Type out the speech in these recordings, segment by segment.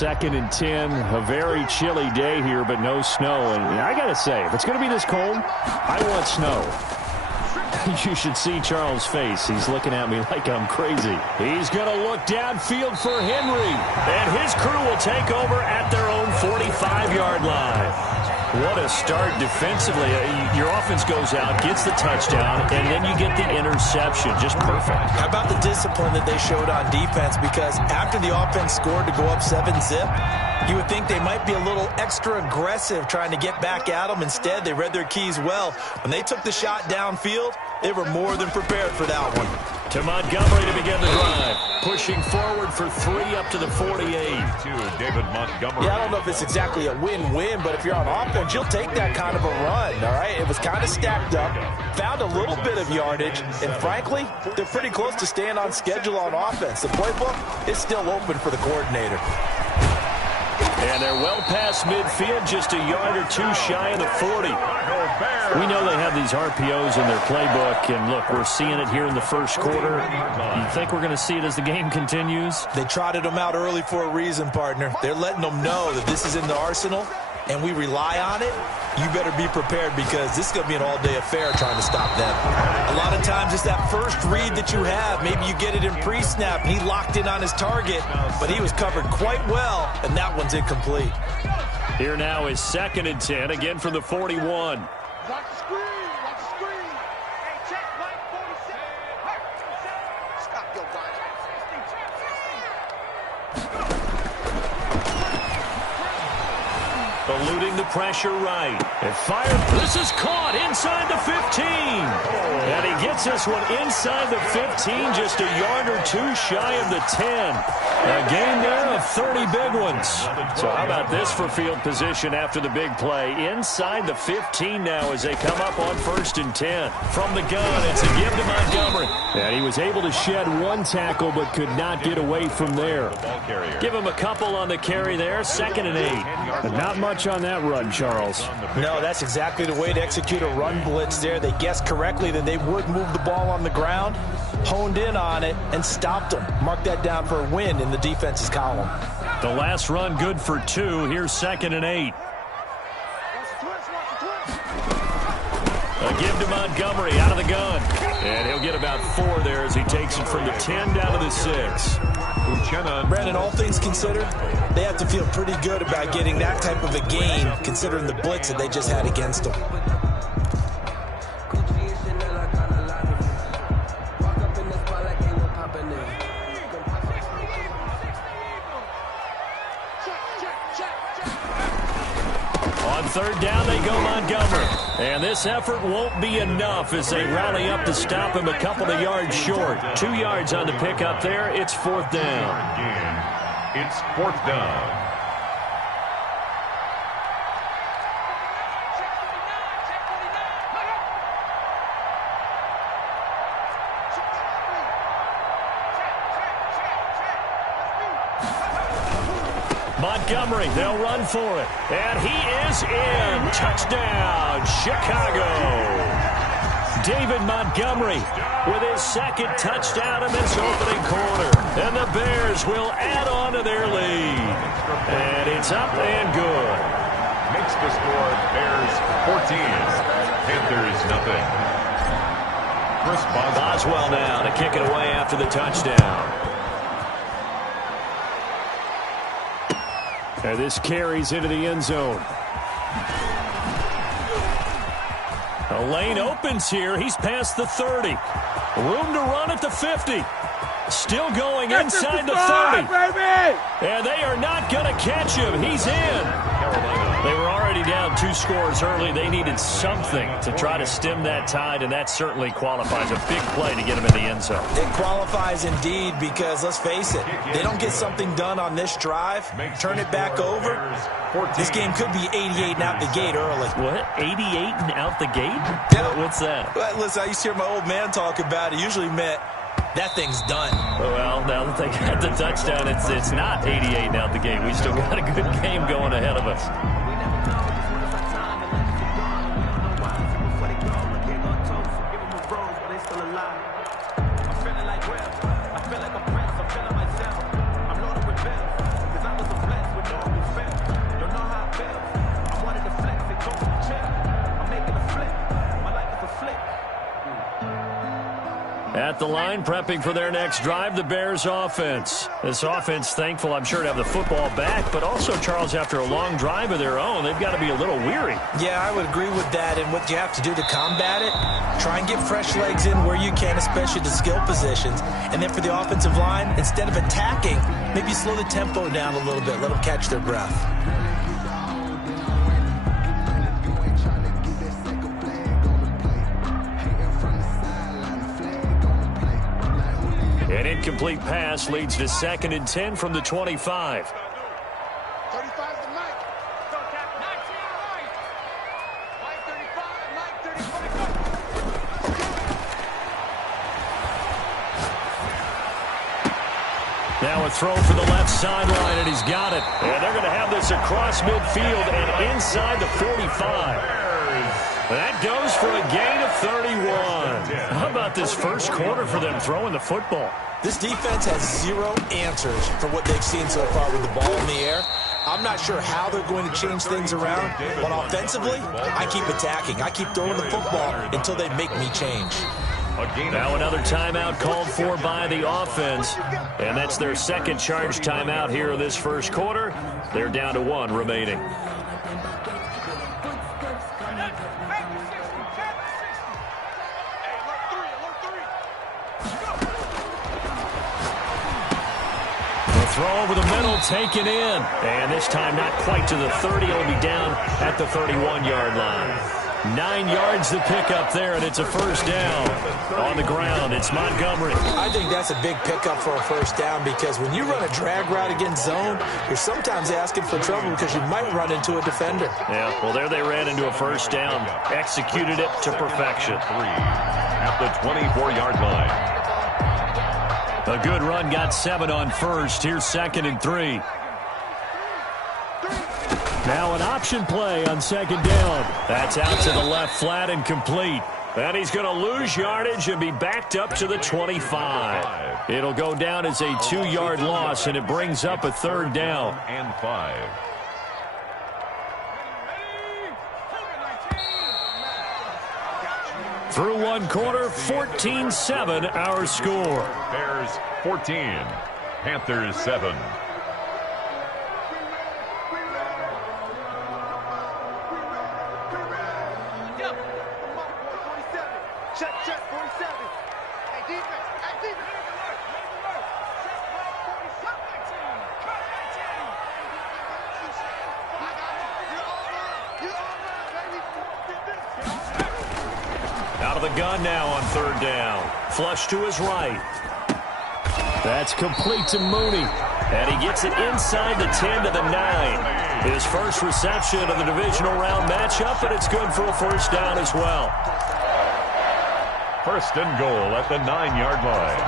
2nd and 10. A very chilly day here, but no snow. And I got to say, if it's going to be this cold, I want snow. You should see Charles' face. He's looking at me like I'm crazy. He's going to look downfield for Henry. And his crew will take over at their own 45-yard line. What a start defensively. Your offense goes out, gets the touchdown, and then you get the interception. Just perfect. How about the discipline that they showed on defense? Because after the offense scored to go up 7-zip, you would think they might be a little extra aggressive trying to get back at them. Instead, they read their keys well. When they took the shot downfield, they were more than prepared for that one. To Montgomery to begin the drive. Pushing forward for 3 up to the 48. David Montgomery. Yeah, I don't know if it's exactly a win-win, but if you're on offense, you'll take that kind of a run, all right? It was kind of stacked up, found a little bit of yardage, and frankly, they're pretty close to staying on schedule on offense. The playbook is still open for the coordinator. And they're well past midfield, just a yard or two shy of the 40. We know they have these RPOs in their playbook, and look, we're seeing it here in the first quarter. You think we're going to see it as the game continues? They trotted them out early for a reason, partner. They're letting them know that this is in the arsenal, and we rely on it. You better be prepared because this is going to be an all-day affair trying to stop them. A lot of times it's that first read that you have. Maybe you get it in pre-snap, and he locked in on his target, but he was covered quite well, and that one's incomplete. Here now is 2nd and 10, again from the 41. Watch the screen. Watch the screen. Hey, check 147. Stop your body. Eluding the pressure right. And fire. This is caught inside the 15. And he gets this one inside the 15, just a yard or two shy of the 10. A gain there of 30 big ones. So how about this for field position after the big play? Inside the 15 now as they come up on 1st and 10. From the gun, it's a give to Montgomery. And he was able to shed one tackle but could not get away from there. Give him a couple on the carry there, 2nd and 8. But not much on that run, Charles. No, that's exactly the way to execute a run blitz there. They guessed correctly that they would move the ball on the ground, honed in on it, and stopped them. Mark that down for a win in the defense's column. The last run good for 2. Here's 2nd and 8. A give to Montgomery out of the gun. And he'll get about 4 there as he takes it from the 10 down to the 6. Brandon, all things considered, they have to feel pretty good about getting that type of a gain, considering the blitz that they just had against them. On 3rd down, they go Montgomery. And this effort won't be enough as they rally up to stop him a couple of yards short. 2 yards on the pickup there. It's 4th down. It's 4th down. Montgomery, they'll run for it. And he is in. Touchdown, Chicago. David Montgomery with his 2nd touchdown in this opening quarter. And the Bears will add on to their lead. And it's up and good. Makes the score Bears 14, Panthers nothing. Chris Boswell now to kick it away after the touchdown. And this carries into the end zone. A lane opens here. He's past the 30. Room to run at the 50. Still going inside the 30. Baby! And they are not going to catch him. He's in. They were already down 2 scores early. They needed something to try to stem that tide, and that certainly qualifies. A big play to get him in the end zone. It qualifies indeed because, let's face it, they don't get something done on this drive, turn it back over, this game could be 88 and out the gate early. What? 88 and out the gate? Yeah. What's that? Well, listen, I used to hear my old man talk about it. Usually meant that thing's done. Well, now that they got the touchdown, it's not 88 and out the gate. We still got a good game going ahead of us. At the line, prepping for their next drive, the Bears offense. This offense, thankful, I'm sure, to have the football back, but also, Charles, after a long drive of their own, they've got to be a little weary. Yeah, I would agree with that, and what you have to do to combat it, try and get fresh legs in where you can, especially the skill positions. And then for the offensive line, instead of attacking, maybe slow the tempo down a little bit, let them catch their breath. An incomplete pass leads to 2nd and 10 from the 25. 35 to Mike. Go, Captain. Mike 35. Now a throw for the left sideline, and he's got it. And they're going to have this across midfield and inside the 45. That goes for a gain of 31. How about this first quarter for them throwing the football? This defense has zero answers for what they've seen so far with the ball in the air. I'm not sure how they're going to change things around, but offensively, I keep attacking. I keep throwing the football until they make me change. Now another timeout called for by the offense, and that's their second charge timeout here in this first quarter. They're down to 1 remaining. Throw over the middle, taken in. And this time not quite to the 30. It'll be down at the 31-yard line. 9 yards to pick up there, and it's a first down. On the ground, it's Montgomery. I think that's a big pickup for a first down because when you run a drag route against zone, you're sometimes asking for trouble because you might run into a defender. Yeah, well, there they ran into a first down. Executed it to perfection. 3 at the 24-yard line. A good run got 7 on first. Here's 2nd and 3. Now an option play on 2nd down. That's out to the left flat and complete. And he's going to lose yardage and be backed up to the 25. It'll go down as a 2-yard loss, and it brings up a 3rd down. And 5. Through 1 quarter, 14-7 our score. Bears 14, Panthers 7. Check, 47. Hey, defense. Hey, defense. Out of the gun now on 3rd down. Flush to his right. That's complete to Mooney. And he gets it inside the 10 to the 9. His first reception of the divisional round matchup, and it's good for a first down as well. 1st and goal at the 9-yard line.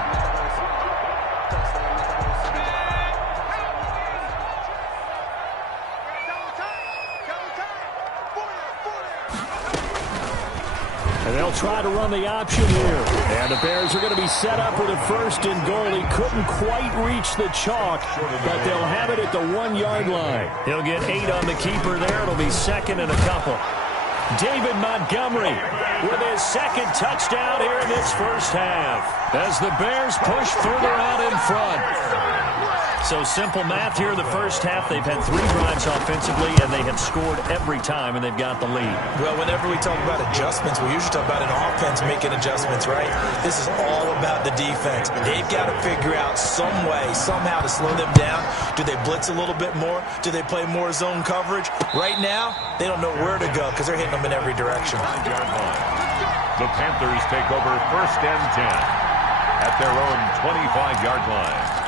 And they'll try to run the option here. And the Bears are going to be set up with a 1st and goal. He couldn't quite reach the chalk, but they'll have it at the 1-yard line. He'll get 8 on the keeper there. It'll be 2nd and a couple. David Montgomery with his 2nd touchdown here in this first half as the Bears push further out in front. So simple math here in the first half. They've had 3 drives offensively, and they have scored every time, and they've got the lead. Well, whenever we talk about adjustments, we usually talk about an offense making adjustments, right? This is all about the defense. They've got to figure out some way, somehow to slow them down. Do they blitz a little bit more? Do they play more zone coverage? Right now, they don't know where to go because they're hitting them in every direction. The Panthers take over 1st and 10 at their own 25-yard line.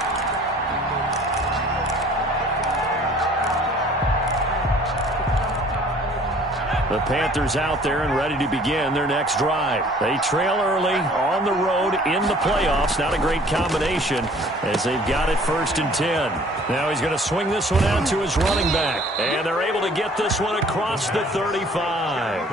The Panthers out there and ready to begin their next drive. They trail early on the road in the playoffs. Not a great combination as they've got it 1st and 10. Now he's going to swing this one out to his running back. And they're able to get this one across the 35.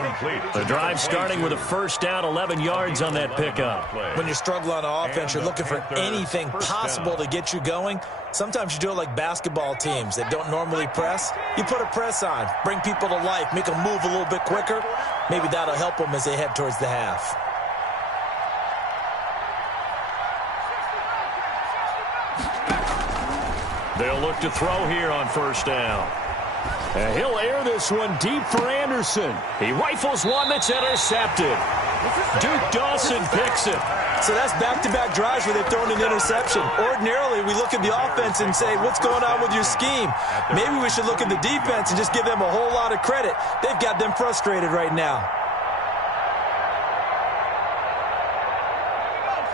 The drive starting with a first down, 11 yards on that pickup. When you're struggling on offense, you're looking for anything possible to get you going. Sometimes you do it like basketball teams that don't normally press. You put a press on, bring people to life, make them move a little bit quicker. Maybe that'll help them as they head towards the half. They'll look to throw here on first down. And he'll air this one deep for Anderson. He rifles one that's intercepted. Duke Dawson picks it. So that's back-to-back drives where they've thrown an interception. Ordinarily, we look at the offense and say, what's going on with your scheme? Maybe we should look at the defense and just give them a whole lot of credit. They've got them frustrated right now.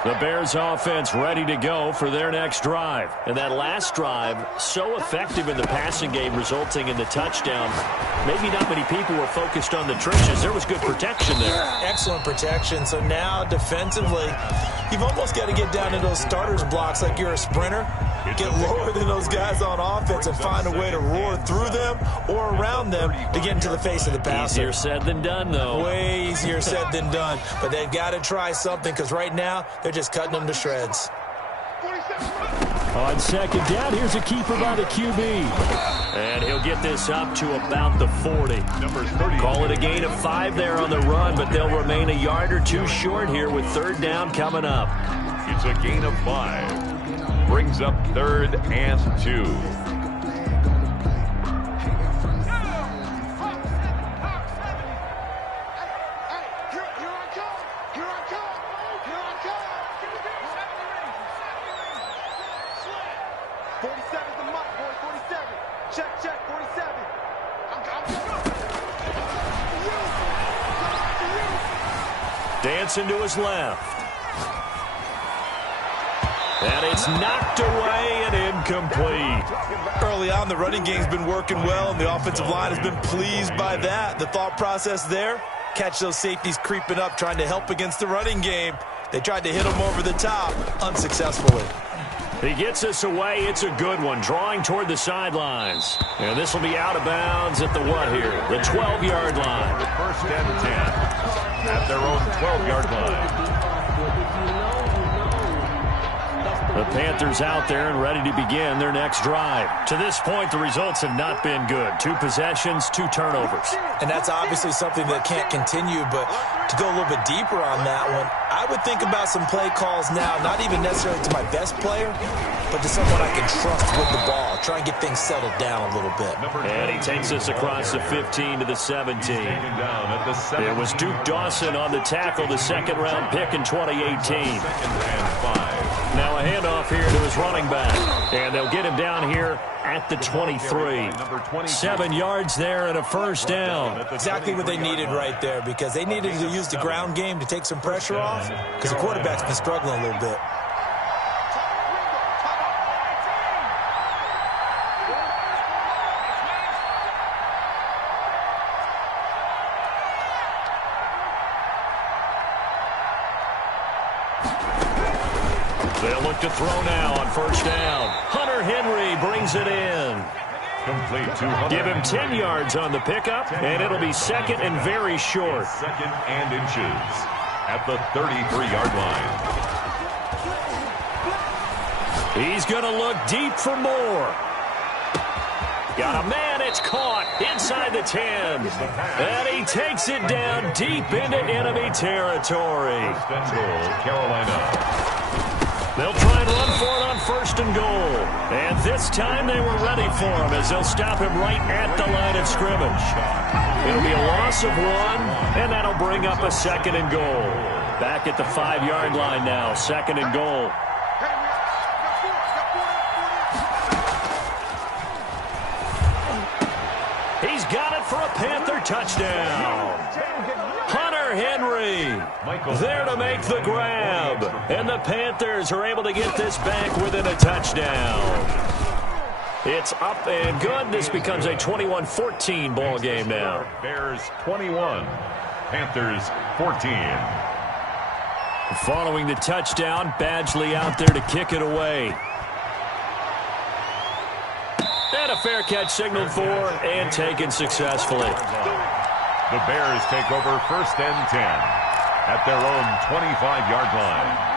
The Bears offense ready to go for their next drive. And that last drive, so effective in the passing game, resulting in the touchdown. Maybe not many people were focused on the trenches. There was good protection there. Excellent protection. So now, defensively, you've almost got to get down to those starters blocks like you're a sprinter. Get lower than those guys on offense and find a way to roar through them or around them to get into the face of the passer. Easier said than done, though. Way easier said than done. But they've got to try something because right now they're just cutting them to shreds. On second down, here's a keeper by the QB. And he'll get this up to about the 40. Call it a gain of 5 there on the run, but they'll remain a yard or two short here with third down coming up. It's a gain of 5. Brings up 3rd and 2. Dancing to his left. And it's knocked away and incomplete. Early on, the running game's been working well, and the offensive line has been pleased by that. The thought process there, catch those safeties creeping up, trying to help against the running game. They tried to hit him over the top, unsuccessfully. He gets us away. It's a good one, drawing toward the sidelines. And this will be out of bounds at the what here? The 12-yard line. 1st and 10 at their own 12-yard line. The Panthers out there and ready to begin their next drive. To this point, the results have not been good. 2 possessions, 2 turnovers. And that's obviously something that can't continue, but to go a little bit deeper on that one, I would think about some play calls now, not even necessarily to my best player, but to someone I can trust with the ball. Try and get things settled down a little bit. And he takes us across the 15 to the 17. It was Duke Dawson on the tackle, the second-round pick in 2018. Now a handoff here to his running back. And they'll get him down here at the 23. 7 yards there and a first down. Exactly what they needed right there, because they needed to use the ground game to take some pressure off, because the quarterback's been struggling a little bit. They'll look to throw now on first down. Hunter Henry brings it in. Complete to Hunter. Give him 10 yards on the pickup, and it'll be second and very short. 2nd and inches at the 33-yard line. He's going to look deep for more. Got a man, it's caught inside the 10. And he takes it down deep into enemy territory. 1st and goal, Carolina. They'll try and run for it on 1st and goal. And this time they were ready for him as they'll stop him right at the line of scrimmage. It'll be a loss of 1, and that'll bring up a 2nd and goal. Back at the 5-yard line now, 2nd and goal. He's got it for a Panther touchdown. Hunter Henry there to make the grab. And the Panthers are able to get this back within a touchdown. It's up and good. This becomes a 21-14 ball game now. Bears 21, Panthers 14. Following the touchdown, Badgley out there to kick it away. And a fair catch signaled for and taken successfully. The Bears take over 1st and 10 at their own 25-yard line.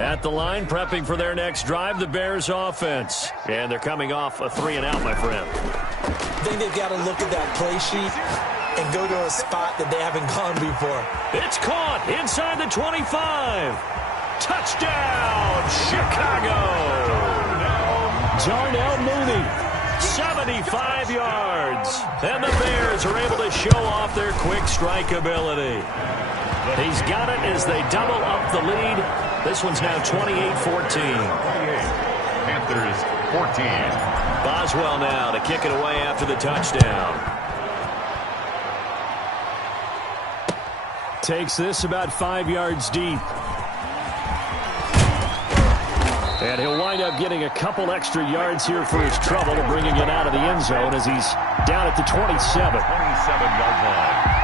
At the line, prepping for their next drive, the Bears offense. And they're coming off a 3-and-out, my friend. I think they've got to look at that play sheet and go to a spot that they haven't gone before. It's caught inside the 25. Touchdown, Chicago. Darnell Mooney, 75 yards. And the Bears are able to show off their quick strike ability. He's got it as they double up the lead. This one's now 28-14. Panthers 14. Boswell now to kick it away after the touchdown. Takes this about 5 yards deep. And he'll wind up getting a couple extra yards here for his trouble, bringing it out of the end zone as he's down at the 27. 27-yard line.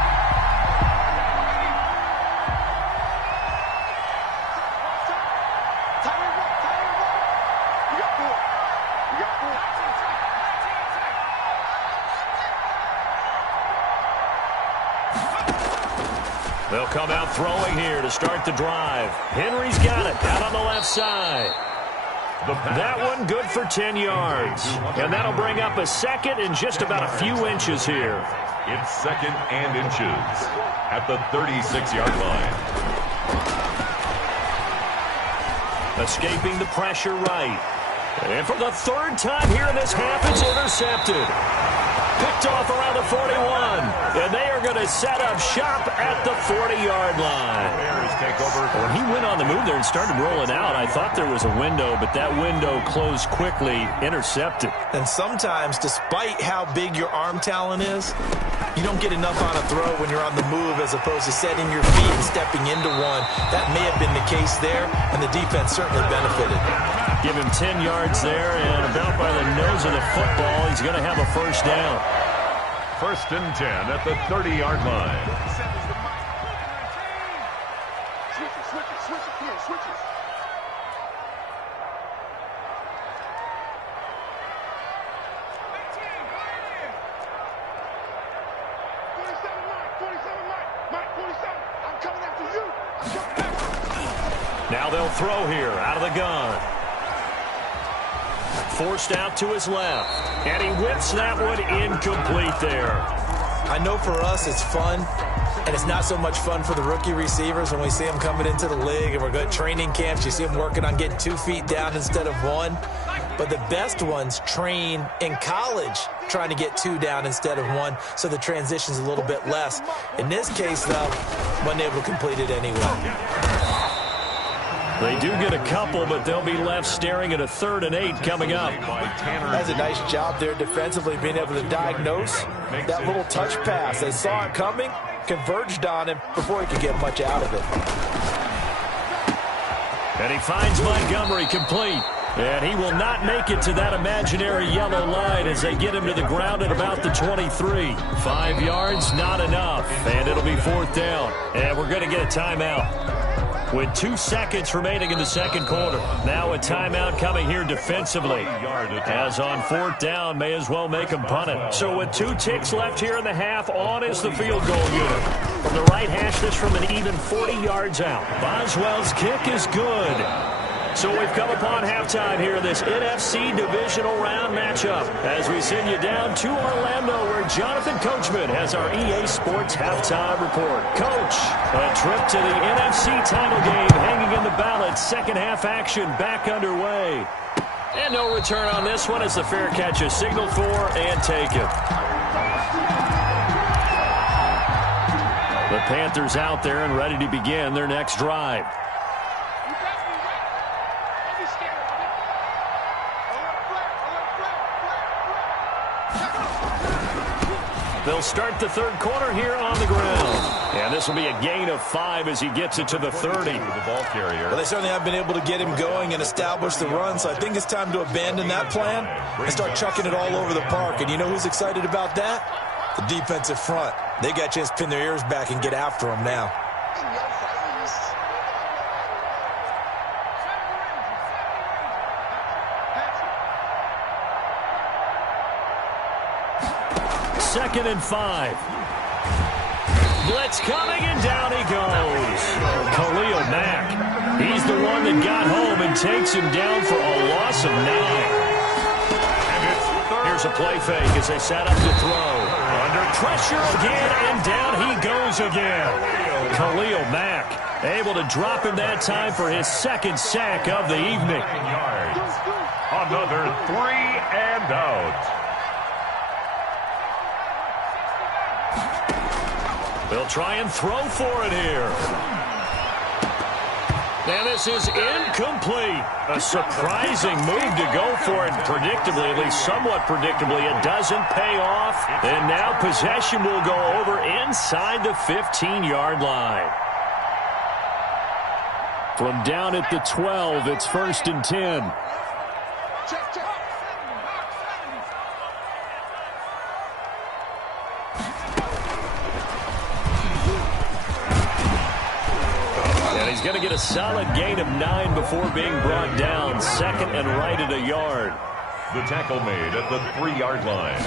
They'll come out throwing here to start the drive. Henry's got it out on the left side. That one good for 10 yards. And that'll bring up a second and just about a few inches here. It's second and inches at the 36-yard line. Escaping the pressure right. And for the third time here in this half, it's intercepted. Picked off around the 41. And they are going to set up shop at the 40-yard line. Bears take over. When he went on the move there and started rolling out, I thought there was a window, but that window closed quickly, intercepted. And sometimes, despite how big your arm talent is, you don't get enough on a throw when you're on the move as opposed to setting your feet and stepping into one. That may have been the case there, and the defense certainly benefited. Give him 10 yards there, and about by the nose of the football, he's going to have a first down. First and 10 at the 30-yard line. Switch it. Come on, switch it. Now they'll throw here out of the gun. Forced out to his left. And he whips that one incomplete there. I know for us it's fun, and it's not so much fun for the rookie receivers when we see them coming into the league and we're going to training camps. You see them working on getting 2 feet down instead of 1. But the best ones train in college trying to get 2 down instead of 1, so the transition's a little bit less. In this case, though, wasn't able to complete it anyway. They do get a couple, but they'll be left staring at a 3rd and 8 coming up. That's a nice job there defensively, being able to diagnose that little touch pass. They saw it coming, converged on him before he could get much out of it. And he finds Montgomery complete. And he will not make it to that imaginary yellow line as they get him to the ground at about the 23. 5 yards, not enough. And it'll be 4th down. And we're going to get a timeout. With 2 seconds remaining in the second quarter. Now a timeout coming here defensively. As on 4th down, may as well make them punt it. So with 2 ticks left here in the half, on is the field goal unit. From the right hash, this from an even 40 yards out. Boswell's kick is good. So we've come upon halftime here in this NFC divisional round matchup as we send you down to Orlando where Jonathan Coachman has our EA Sports halftime report. Coach, a trip to the NFC title game hanging in the balance. Second half action back underway. And no return on this one as the fair catch is signaled for and taken. The Panthers out there and ready to begin their next drive. They'll start the third quarter here on the ground. And this will be a gain of 5 as he gets it to the 30. The ball carrier. Well, they certainly have been able to get him going and establish the run, so I think it's time to abandon that plan and start chucking it all over the park. And you know who's excited about that? The defensive front. They got a chance to pin their ears back and get after him now. Second and 5. Blitz coming, and down he goes. Khalil Mack He's the one that got home and takes him down for a loss of 9. Here's a play fake as they set up to throw. Under pressure again, and down he goes again. Khalil Mack able to drop him that time for his second sack of the evening. Another 3 and out. They'll try and throw for it here. And this is incomplete. A surprising move to go for it. Predictably, at least somewhat predictably, it doesn't pay off. And now possession will go over inside the 15-yard line. From down at the 12, it's 1st and 10. Check, check. He's going to get a solid gain of 9 before being brought down. 2nd and right at a yard. The tackle made at the 3-yard line.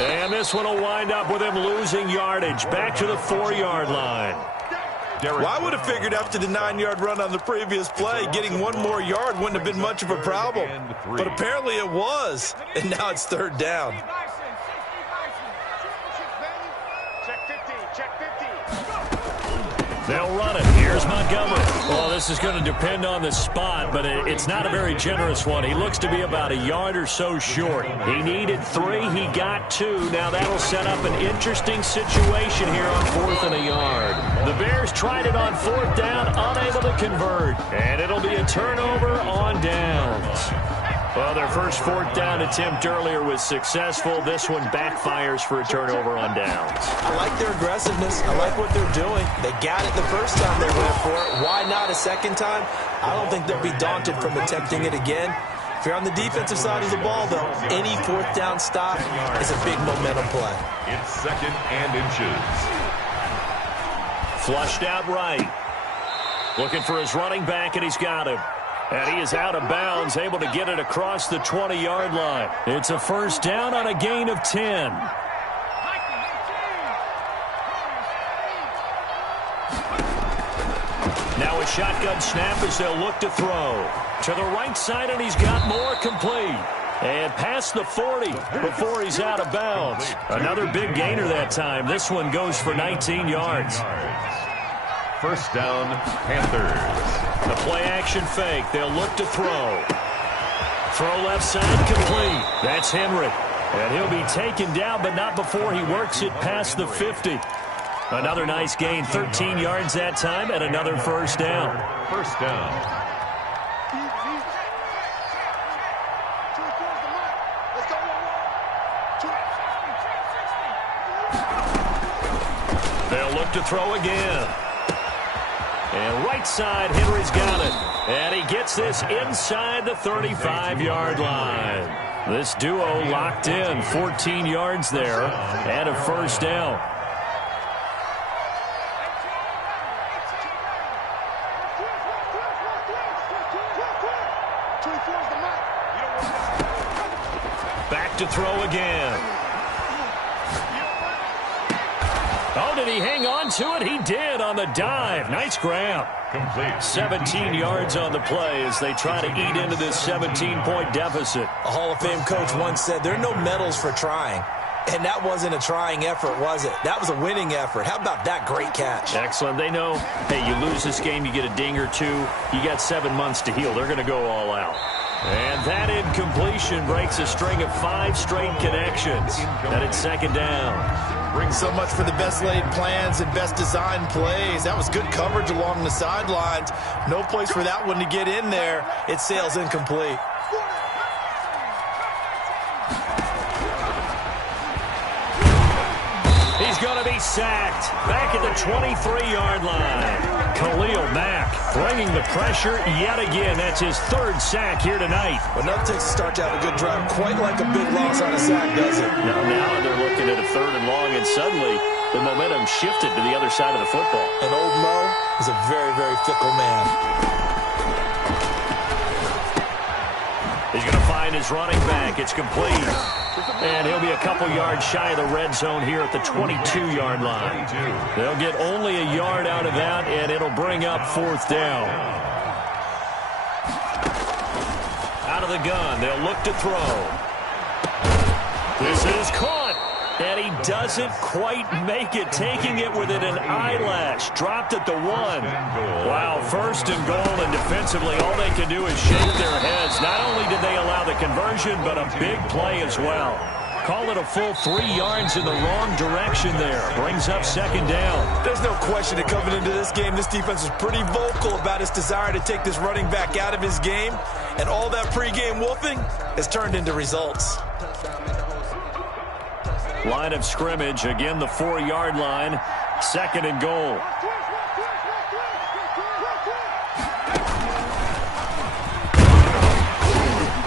And this one will wind up with him losing yardage. Back to the 4-yard line. Well, I would have figured after the 9-yard run on the previous play, getting 1 more yard wouldn't have been much of a problem. But apparently it was. And now it's 3rd down. Check 50, check 50. They'll run it. Here's Montgomery. Well, this is going to depend on the spot, but it's not a very generous one. He looks to be about a yard or so short. He needed 3. He got 2. Now that'll set up an interesting situation here on 4th and a yard. The Bears tried it on 4th down, unable to convert. And it'll be a turnover on downs. Well, their first 4th down attempt earlier was successful. This one backfires for a turnover on downs. I like their aggressiveness. I like what they're doing. They got it the first time they went for it. Why not a second time? I don't think they'll be daunted from attempting it again. If you're on the defensive side of the ball, though, any 4th down stop is a big momentum play. It's 2nd and inches. Flushed out right. Looking for his running back, and he's got him. And he is out of bounds, able to get it across the 20-yard line. It's a 1st down on a gain of 10. Now a shotgun snap as they'll look to throw. To the right side, and he's got more complete. And past the 40 before he's out of bounds. Another big gainer that time. This one goes for 19 yards. 1st down, Panthers. The play-action fake. They'll look to throw. Throw left side complete. That's Henry. And he'll be taken down, but not before he works it past the 50. Another nice gain. 13 yards that time, and another 1st down. 1st down. They'll look to throw again. And right side, Henry's got it. And he gets this inside the 35-yard line. This duo locked in. 14 yards there and a 1st down. Back to throw again. Oh, did he hang on to it? He did on the dive. Nice grab. Complete. 17 yards on the play as they try to eat into this 17-point deficit. A Hall of Fame coach once said, there are no medals for trying. And that wasn't a trying effort, was it? That was a winning effort. How about that great catch? Excellent. They know, hey, you lose this game, you get a ding or 2. You got 7 months to heal. They're going to go all out. And that incompletion breaks a string of 5 straight connections. And it's 2nd down. Brings so much for the best laid plans and best designed plays. That was good coverage along the sidelines. No place for that one to get in there. It sails incomplete. He's going to be sacked. Back at the 23-yard line. Khalil Mack bringing the pressure yet again. That's his 3rd sack here tonight. Well, nothing takes a start to have a good drive. Quite like a big loss on a sack, does it? Now they're looking at a 3rd and long, and suddenly the momentum shifted to the other side of the football. And old Mo is a very, very fickle man. He's going to find find his running back. It's complete. And he'll be a couple yards shy of the red zone here at the 22-yard line. They'll get only a yard out of that, and it'll bring up 4th down. Out of the gun, they'll look to throw. This is caught. And he doesn't quite make it, taking it within an eyelash. Dropped at the 1. Wow, 1st and goal, and defensively all they can do is shake their heads. Not only did they allow the conversion, but a big play as well. Call it a full 3 yards in the wrong direction there. Brings up 2nd down. There's no question that coming into this game, this defense was pretty vocal about its desire to take this running back out of his game. And all that pregame wolfing has turned into results. Line of scrimmage, again the 4-yard line. 2nd and goal.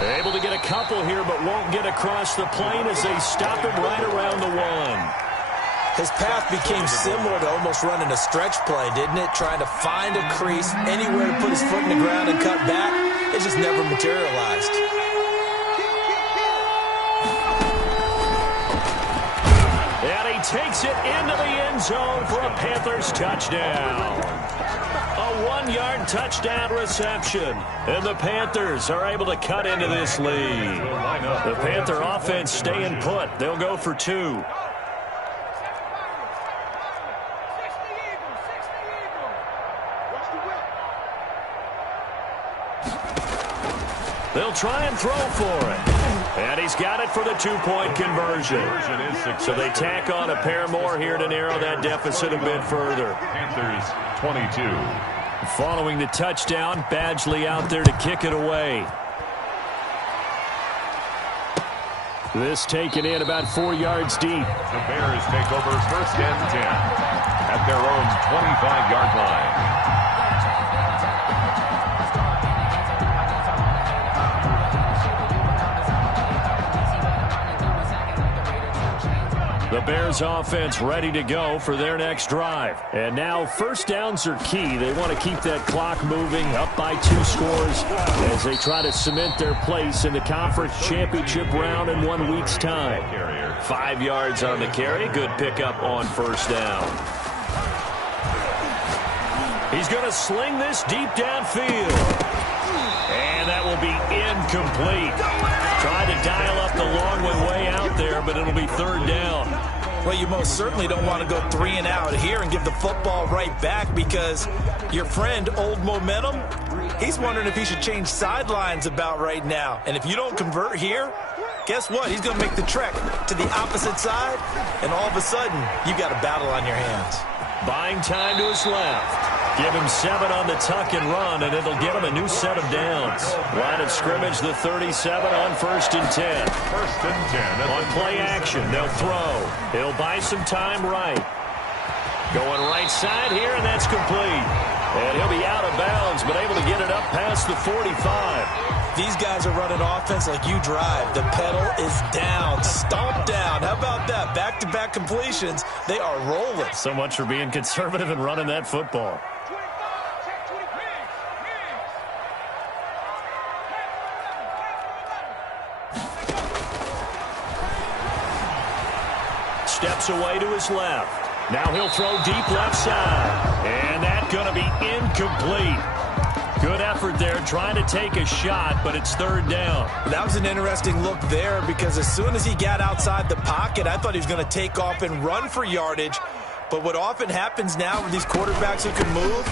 Able to get a couple here, but won't get across the plane as they stop him right around the 1. His path became similar to almost running a stretch play, didn't it? Trying to find a crease, anywhere to put his foot in the ground and cut back. It just never materialized. And he takes it into the end zone for a Panthers touchdown. A 1-yard touchdown reception. And the Panthers are able to cut into this lead. The Panther offense staying put. They'll go for 2. They'll try and throw for it. And he's got it for the 2-point conversion. So they tack on a pair more here to narrow that deficit a bit further. Panthers 22. Following the touchdown, Badgley out there to kick it away. This taken in about 4 yards deep. The Bears take over 1st and 10 at their own 25-yard line. The Bears offense ready to go for their next drive. And now 1st downs are key. They want to keep that clock moving, up by 2 scores as they try to cement their place in the conference championship round in 1 week's time. 5 yards on the carry. Good pickup on 1st down. He's going to sling this deep downfield. And that will be incomplete. Try to dial up the long way out there, but it'll be 3rd down. Well, you most certainly don't want to go 3 and out here and give the football right back because your friend, Old Momentum, he's wondering if he should change sidelines about right now. And if you don't convert here, guess what? He's going to make the trek to the opposite side, and all of a sudden, you've got a battle on your hands. Buying time to his left. Give him 7 on the tuck and run, and it'll get him a new set of downs. Line of scrimmage, the 37 on 1st and 10. 1st and 10. On play action, they'll throw. He'll buy some time right. Going right side here, and that's complete. And he'll be out of bounds, but able to get it up past the 45. These guys are running offense like you drive. The pedal is down, stomped down. How about that? Back-to-back completions. They are rolling. So much for being conservative and running that football. Steps away to his left. Now he'll throw deep left side. And that's going to be incomplete. Good effort there trying to take a shot, but it's 3rd down. That was an interesting look there because as soon as he got outside the pocket, I thought he was going to take off and run for yardage. But what often happens now with these quarterbacks who can move,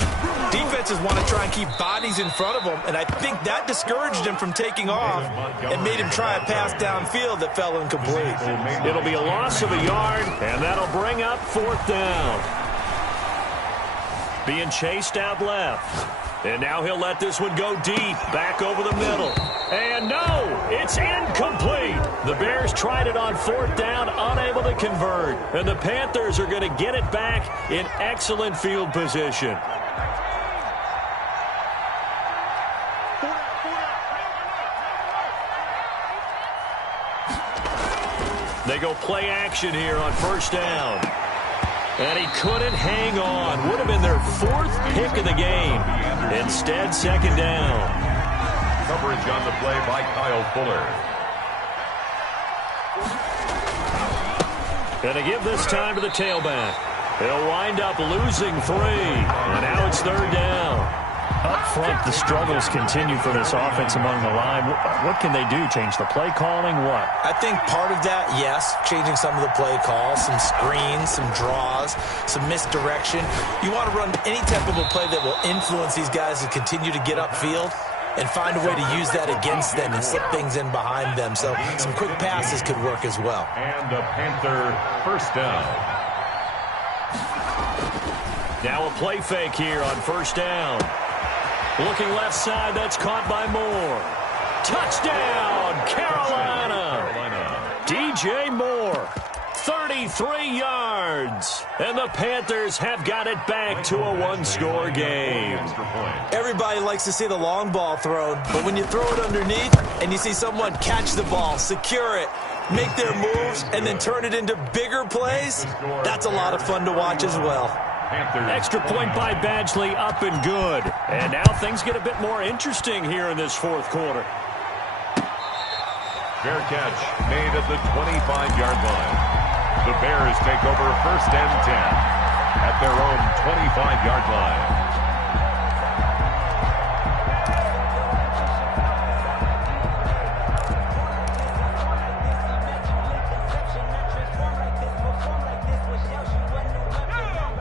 defenses want to try and keep bodies in front of them, and I think that discouraged him from taking off and made him try a pass downfield that fell incomplete. It'll be a loss of a yard, and that'll bring up 4th down. Being chased out left. And now he'll let this one go deep, back over the middle. And no, it's incomplete. The Bears tried it on 4th down, unable to convert. And the Panthers are going to get it back in excellent field position. They go play action here on 1st down. And he couldn't hang on. Would have been their 4th pick of the game. Instead, 2nd down. coverage on the play by Kyle Fuller. Gonna give this time to the tailback. He'll wind up losing 3. And now it's 3rd down. Up front, the struggles continue for this offense among the line. What can they do? Change the play calling? What? I think part of that, yes, changing some of the play calls, some screens, some draws, some misdirection. You want to run any type of a play that will influence these guys to continue to get upfield and find a way to use that against them and slip things in behind them. So some quick passes could work as well. And a Panther first down. Now a play fake here on 1st down. Looking left side, that's caught by Moore. Touchdown, Carolina. DJ Moore, 33 yards. And the Panthers have got it back to a 1-score game. Everybody likes to see the long ball thrown, but when you throw it underneath and you see someone catch the ball, secure it, make their moves, and then turn it into bigger plays, that's a lot of fun to watch as well. Extra point by Badgley, up and good. And now things get a bit more interesting here in this 4th quarter. Fair catch made at the 25-yard line. The Bears take over 1st and 10 at their own 25-yard line.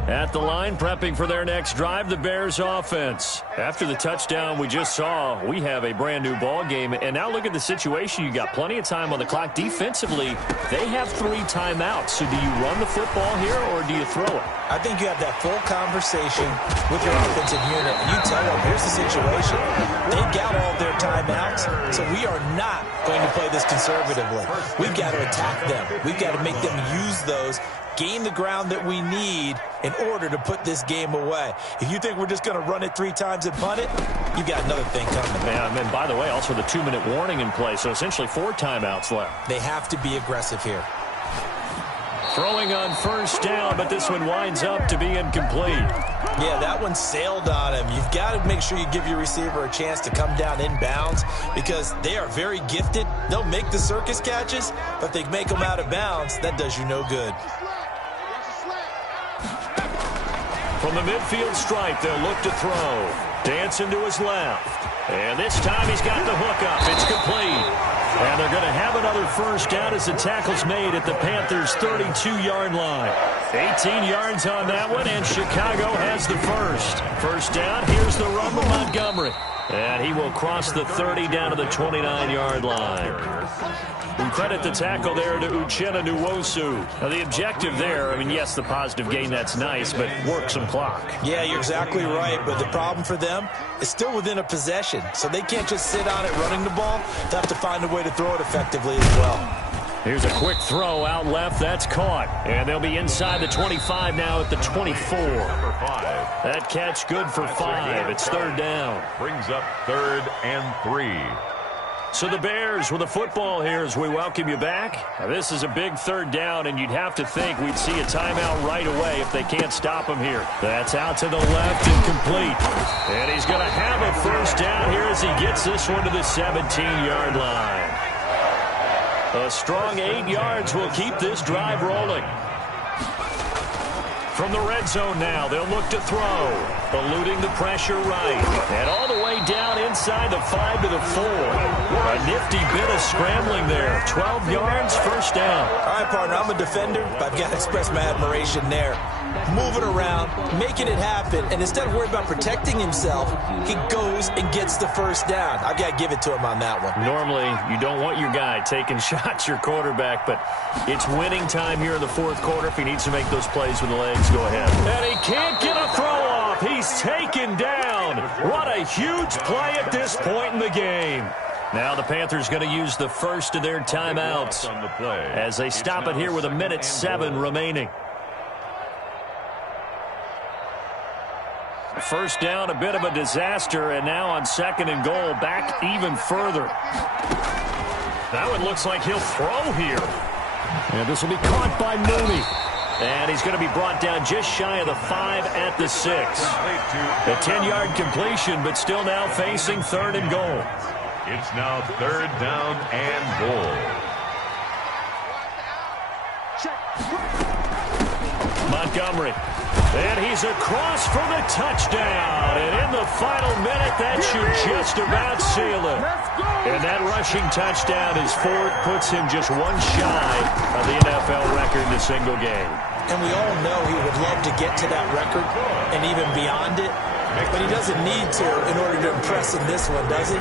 At the line, prepping for their next drive, the Bears offense. After the touchdown we just saw, we have a brand new ball game. And now look at the situation. You got plenty of time on the clock. Defensively, they have 3 timeouts. So do you run the football here or do you throw it? I think you have that full conversation with your offensive unit. And you tell them, here's the situation. They've got all their timeouts, so we are not going to play this conservatively. We've got to attack them. We've got to make them use those, gain the ground that we need in order to put this game away. If you think we're just going to run it 3 times and punt it, you got another thing coming. Yeah, and by the way, also the 2-minute warning in play, so essentially 4 timeouts left. They have to be aggressive here. Throwing on 1st down, but this one winds up to be incomplete. Yeah, that one sailed on him. You've got to make sure you give your receiver a chance to come down inbounds because they are very gifted. They'll make the circus catches, but if they make them out of bounds, that does you no good. From the midfield stripe, they'll look to throw. Dancing to his left. And this time he's got the hook up. It's complete. And they're going to have another 1st down as the tackle's made at the Panthers' 32-yard line. 18 yards on that one, and Chicago has the 1st down. Here's the run to Montgomery. And he will cross the 30 down to the 29-yard line. We credit the tackle there to Uchenna Nwosu. Now, the objective there, I mean, yes, the positive gain, that's nice, but work some clock. Yeah, you're exactly right, but the problem for them is still within a possession, so they can't just sit on it running the ball. They have to find a way to throw it effectively as well. Here's a quick throw out left. That's caught. And they'll be inside the 25 now at the 24. That catch good for 5. It's 3rd down. Brings up 3rd and 3. So the Bears with the football here as we welcome you back. Now, this is a big 3rd down, and you'd have to think we'd see a timeout right away if they can't stop him here. That's out to the left and complete. And he's going to have a 1st down here as he gets this one to the 17-yard line. A strong 8 yards will keep this drive rolling. From the red zone now, they'll look to throw. Eluding the pressure right. And all the way down inside the 5 to the 4. A nifty bit of scrambling there. 12 yards, 1st down. All right, partner, I'm a defender, but I've got to express my admiration there. Moving around, making it happen, and instead of worrying about protecting himself, he goes and gets the 1st down. I've got to give it to him on that one. Normally, you don't want your guy taking shots, your quarterback, but it's winning time here in the 4th quarter. If he needs to make those plays with the legs, go ahead. And he can't get a throw off. He's taken down. What a huge play at this point in the game. Now the Panthers going to use the 1st of their timeouts as they stop it here with 1:07 remaining. 1st down, a bit of a disaster, and now on 2nd and goal, back even further. That one looks like he'll throw here. And this will be caught by Mooney. And he's going to be brought down just shy of the 5 at the 6. A 10-yard completion, but still now facing 3rd and goal. It's now 3rd down and goal. Montgomery. And he's across for the touchdown. And in the final minute, that should just about seal it. And that rushing touchdown is fourth, puts him just one shy of the NFL record in a single game. And we all know he would love to get to that record and even beyond it. But he doesn't need to in order to impress in this one, does he?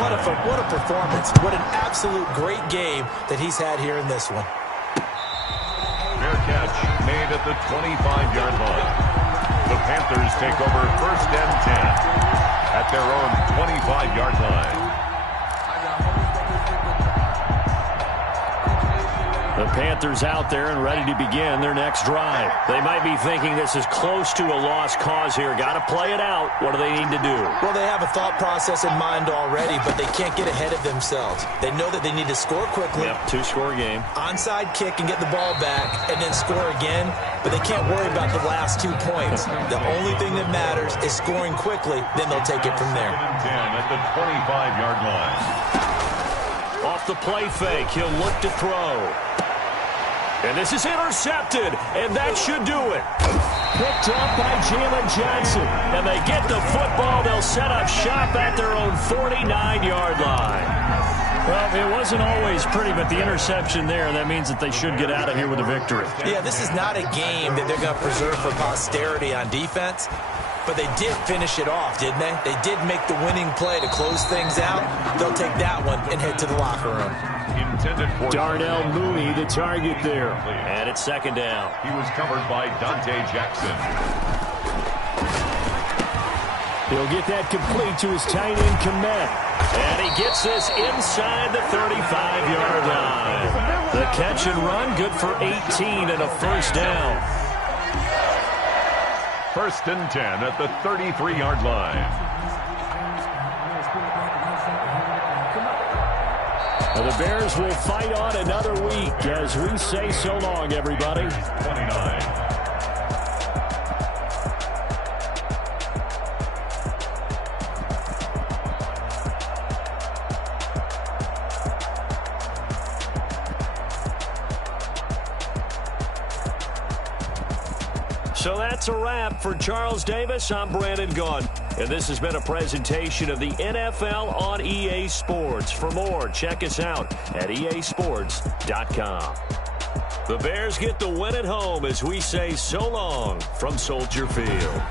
What a performance. What an absolute great game that he's had here in this one. Fair catch made at the 25-yard line. The Panthers take over 1st and 10 at their own 25-yard line. The Panthers out there and ready to begin their next drive. They might be thinking this is close to a lost cause here. Got to play it out. What do they need to do? Well, they have a thought process in mind already, but they can't get ahead of themselves. They know that they need to score quickly. Yep, 2-score game. Onside kick and get the ball back and then score again, but they can't worry about the last 2 points. The only thing that matters is scoring quickly, then they'll take it from there. 10 at the 25-yard line. Off the play fake, he'll look to throw. And this is intercepted, and that should do it. Picked up by Jalen Johnson. And they get the football. They'll set up shop at their own 49-yard line. Well, it wasn't always pretty, but the interception there, that means that they should get out of here with a victory. Yeah, this is not a game that they're going to preserve for posterity on defense, but they did finish it off, didn't they? They did make the winning play to close things out. They'll take that one and head to the locker room. Darnell Mooney, the target there. And it's 2nd down. He was covered by Dante Jackson. He'll get that complete to his tight end, Komet. And he gets this inside the 35-yard line. The catch and run, good for 18 and a 1st down. 1st and 10 at the 33-yard line. The Bears will fight on another week as we say so long, everybody. 29. So that's a wrap for Charles Davis. I'm Brandon Gaudin. And this has been a presentation of the NFL on EA Sports. For more, check us out at easports.com. The Bears get the win at home as we say so long from Soldier Field.